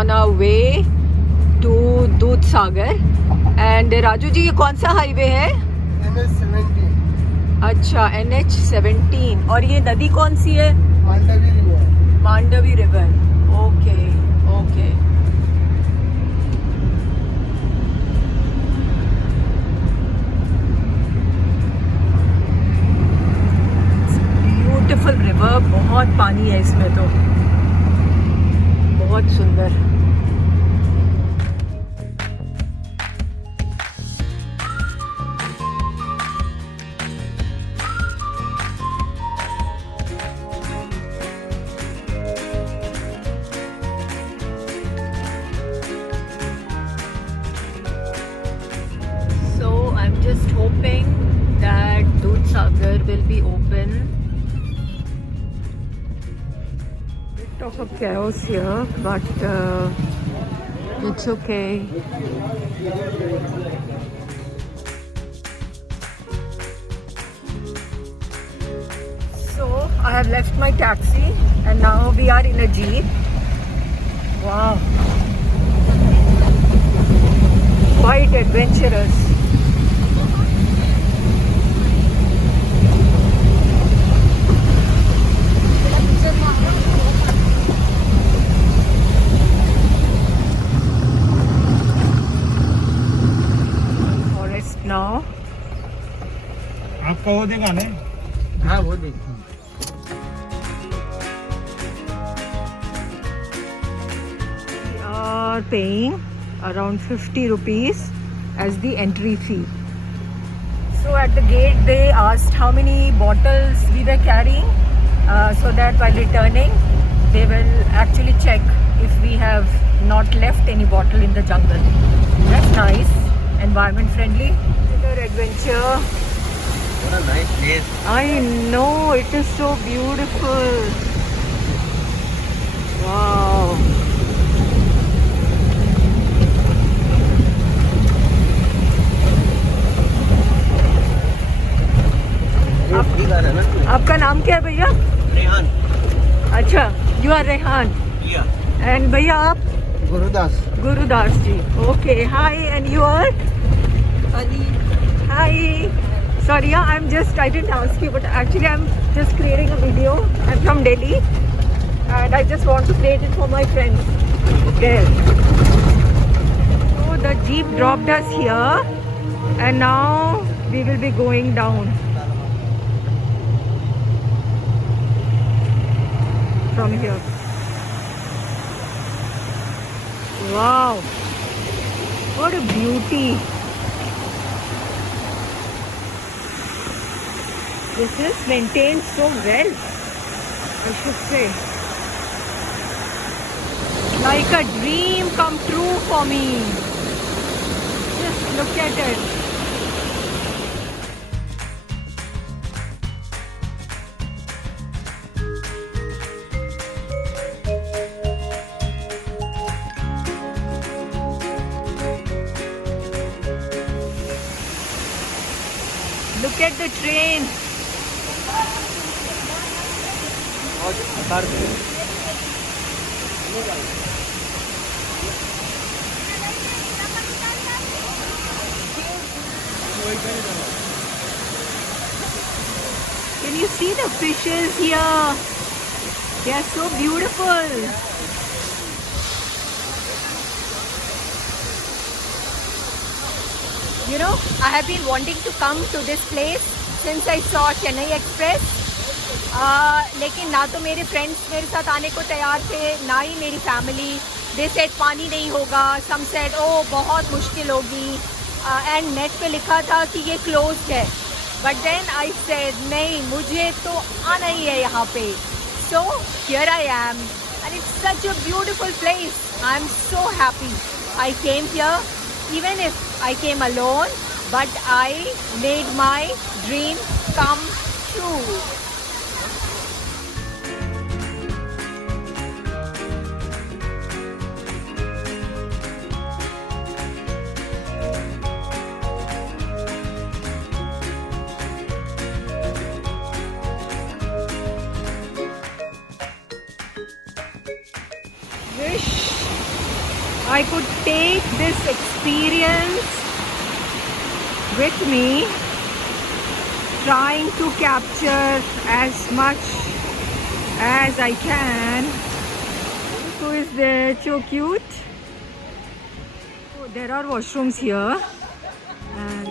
on our way to Dudhsagar. And Raju ji, ये कौन सा हाईवे है? NH17. अच्छा, NH17. और ये नदी कौन सी है? Mandovi river. Mandovi river. Okay okay. Beautiful river. बहुत पानी है इसमें तो, बहुत सुंदर. I'm just hoping that Dudhsagar will be open. Bit of a chaos here, but it's okay. So I have left my taxi and now we are in a jeep. Wow, quite adventurous. Now आपका वो देखा नहीं? हाँ वो देखा. We are paying around 50 rupees as the entry fee. So at the gate they asked how many bottles we were carrying, so that while returning they will actually check if we have not left any bottle in the jungle. That's nice, environment friendly. Adventure. What a nice place. I know, it is so beautiful. Wow. आपका नाम क्या है भैया? रेहान. अच्छा, you are Rehan. Yeah. And भैया आप? गुरुदास. गुरुदास जी. Okay. Hi, and you are? Ali. Hi. Sorry, yeah, I didn't ask you, but actually I'm just creating a video. I'm from Delhi and I just want to create it for my friends there. So the jeep dropped us here and now we will be going down from here. Wow, what a beauty. This is maintained so well, I should say. Like a dream come true for me. Just look at it. Look at the train. Can you see the fishes here? They are so beautiful. You know, I have been wanting to come to this place since I saw Chennai Express. लेकिन ना तो मेरे friends मेरे साथ आने को तैयार थे, ना ही मेरी फैमिली. दे सेड पानी नहीं होगा, सम सेड ओ बहुत मुश्किल होगी, एंड नेट पे लिखा था कि ये क्लोज्ड है. बट देन आई सेड नहीं, मुझे तो आना ही है यहाँ पे. So here I am and it's such a beautiful place. I am so happy I came here, even if I came alone, but I made my dream come true. Wish I could take this experience with me, trying to capture as much as I can. Who is there? So cute. Oh, there are washrooms here. And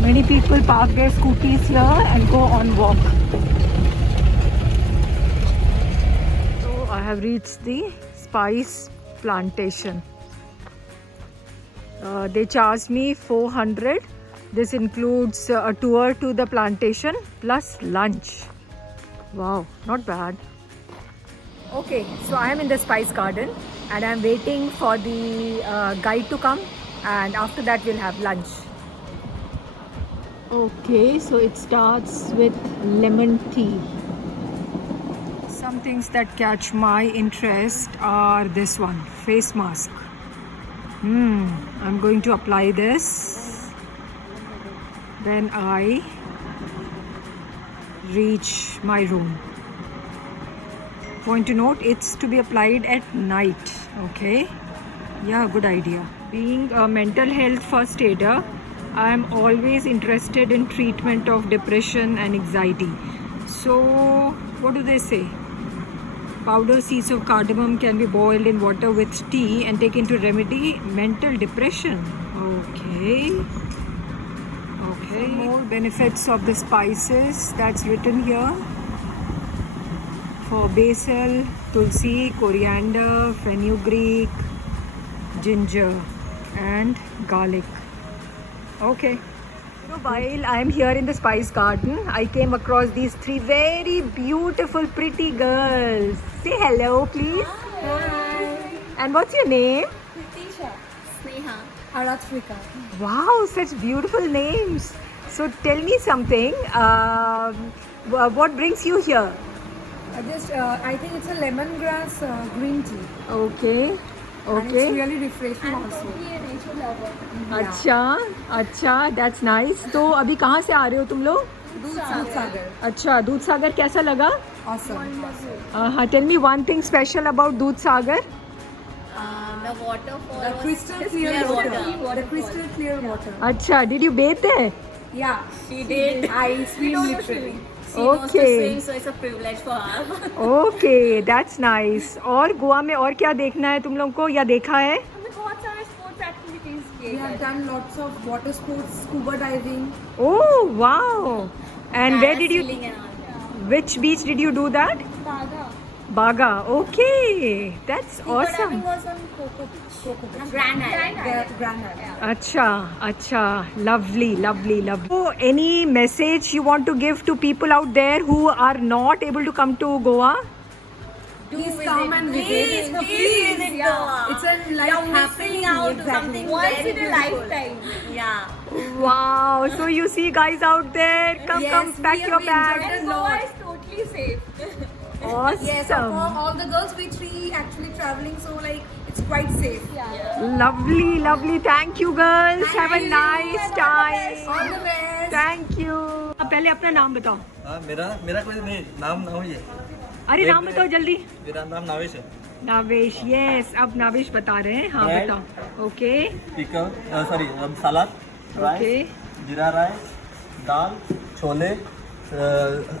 many people park their scooters here and go on walk. So I have reached the spice plantation. They charged me 400. This includes a tour to the plantation plus lunch. Wow, not bad. Okay, so I am in the spice garden and I am waiting for the guide to come, and after that we'll have lunch. Okay, so it starts with lemon tea. Some things that catch my interest are this one, face mask. I'm going to apply this. Then I reach my room. Point to note, it's to be applied at night. Okay, yeah, good idea. Being a mental health first aider, I am always interested in treatment of depression and anxiety. So what do they say? Powder seeds of cardamom can be boiled in water with tea and taken to remedy mental depression. Okay. Some more benefits of the spices that's written here. For basil, tulsi, coriander, fenugreek, ginger and garlic. Okay. So while I am here in the spice garden, I came across these three very beautiful, pretty girls. Say hello, please. Hi. And what's your name? Pratisha. Sneha. Aratrika. Wow, such beautiful names. So tell me something. What brings you here? I think it's a lemongrass green tea. Okay. And it's Okay. really refreshing also. a nature lover. अच्छा, that's nice. तो अभी कहाँ से आ रहे हो तुम लोग? Dudhsagar. अच्छा, दूध सागर कैसा लगा? Awesome. हाँ, tell me one thing special about दूध सागर. The waterfall. The crystal clear water. The crystal clear water. अच्छा, did you bathe there? Yeah. She did. I swim literally. She knows to Okay. swim, so it's a privilege for her. Okay, that's nice. और गोवा में और क्या देखना है तुम लोग को या देखा है? हमने बहुत सारे स्पोर्ट्स एक्टिविटीज किए We have done lots of water sports, scuba diving. Oh, wow. And where did you? Parasailing and all. Which beach did you do that? Baga. Baga. Okay, that's Scuba diving awesome. was on Coco Beach. Grand Island. Grand Island. Acha, lovely. So, any message you want to give to people out there who are not able to come to Goa? Please come and visit. Please visit Goa. It's a life You're happening. missing out to Exactly. something Once very in a beautiful. lifetime. Yeah. Wow. So you see guys out there, come, Yes, pack we your have bags. enjoyed And Goa is totally safe. Awesome. Yes, for all the girls which we actually traveling, so like it's quite safe. Lovely. Thank you girls. Have a nice time. All the best. Thank you. पहले अपना नाम बताओ. हाँ मेरा कोई नहीं नाम ना हो ये अरे नाम बताओ जल्दी. मेरा नाम नावेश है नावेश. यस, अब नावेश बता रहे हैं. हाँ Right. बताओ. ओके. पिकल सॉरी सलाद ओके. राइस जीरा राइस दाल छोले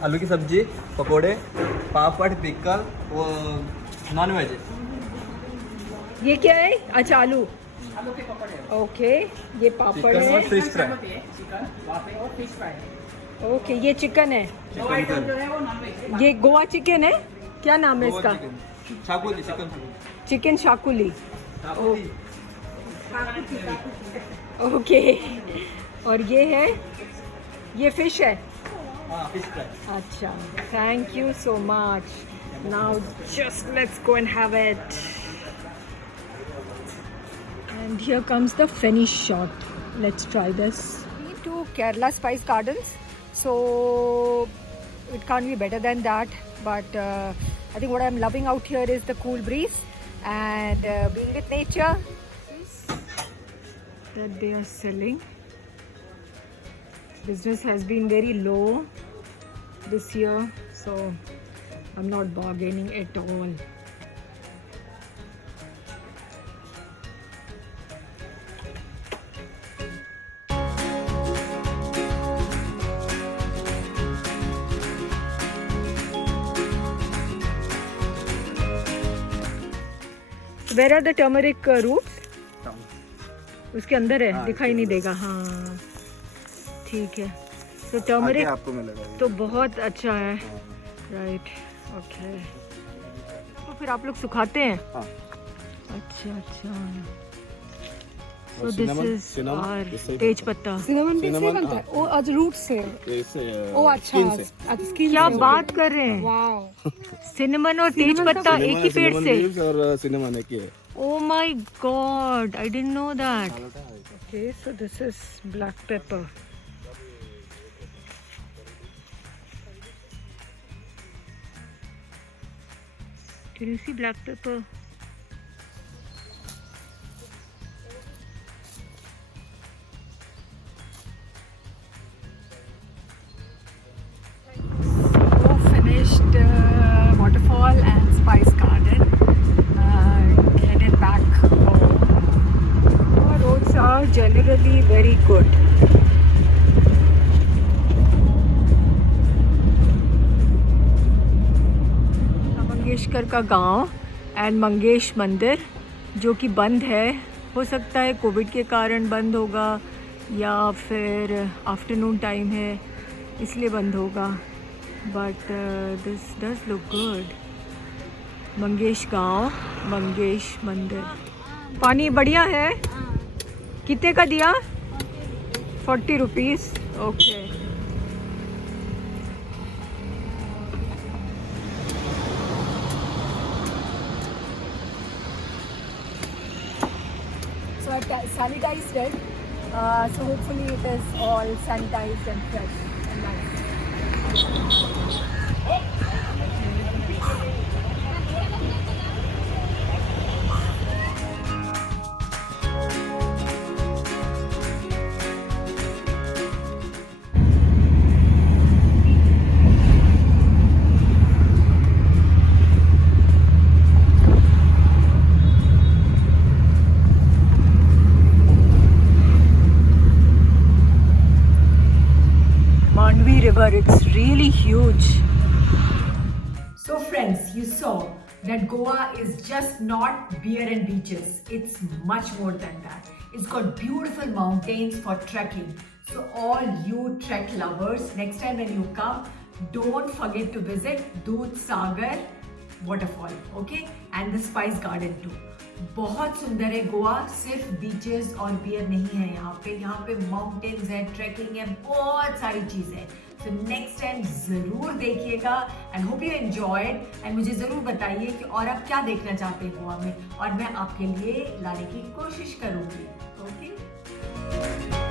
आलू की सब्जी पकोड़े पापड़ पिकल वो नॉन वेज ये क्या है? अच्छा आलू। आलू के पकौड़े हैं। ओके, ये पापड़ चिकन और है। Fish fry. चिकन वहाँ पे और फिश फ्राई। ओके, ये चिकन है। दो आइटम जो है वो नॉनवेज है। ये गोवा चिकन है, क्या नाम है इसका? शाकुली चिकन। चिकन शाकुली। शाकुली। ओके, और ये है, ये फिश है। हाँ फिश फ्राई। अच्छा, thank you so much. Now just let's go and have it. And here comes the finish shot. Let's try this. To Kerala Spice Gardens, so it can't be better than that. But I think what I'm loving out here is the cool breeze and being with nature. That they are selling. Business has been very low this year, so I'm not bargaining at all. Where are the turmeric roots? उसके अंदर है, दिखाई नहीं देगा। हाँ ठीक है, तो टर्मरिक आपको मिलेगा। तो बहुत अच्छा है। Right, okay. तो फिर आप लोग सुखाते हैं? हाँ। अच्छा अच्छा। और So this cinnamon- is cinnamon our इससे ही तेज पत्ता। सिनेमन भी Cinnamon, बनता है। हाँ। ओ आज रूट से। इससे ओ अच्छा, skin से। अच्छा स्किन क्या बात कर रहे हैं? वाओ। सिनेमन और तेज पत्ता एक ही पेड़ cinnamon से? leaves और cinnamon एक ही है। Oh my God, I didn't know that. Okay, so this is black pepper. Can you see black pepper? So finished waterfall and spice garden. Headed back home. Our roads are generally very good. Mangeshkar का गांव and Mangesh मंदिर जो कि बंद है, हो सकता है कोविड के कारण बंद होगा या फिर आफ्टरनून टाइम है इसलिए बंद होगा, but this does look good. Mangesh गांव, मंगेश मंदिर। पानी बढ़िया है। कितने का दिया? 40 rupees. Okay. So I sanitized it. So hopefully it is all sanitized and fresh and nice. Mandvi River, it's really huge. So friends, you saw that Goa is just not beer and beaches. It's much more than that. It's got beautiful mountains for trekking. So all you trek lovers, next time when you come, don't forget to visit Doodh Sagar waterfall, okay? And the Spice Garden too. बहुत सुंदर है गोवा। सिर्फ beaches और beer नहीं है यहाँ पे mountains है, ट्रैकिंग है, बहुत सारी चीज़ है। सो नेक्स्ट टाइम ज़रूर देखिएगा and hope you enjoyed and मुझे ज़रूर बताइए कि और आप क्या देखना चाहते हैं गोवा में और मैं आपके लिए लाने की कोशिश करूँगी। ओके।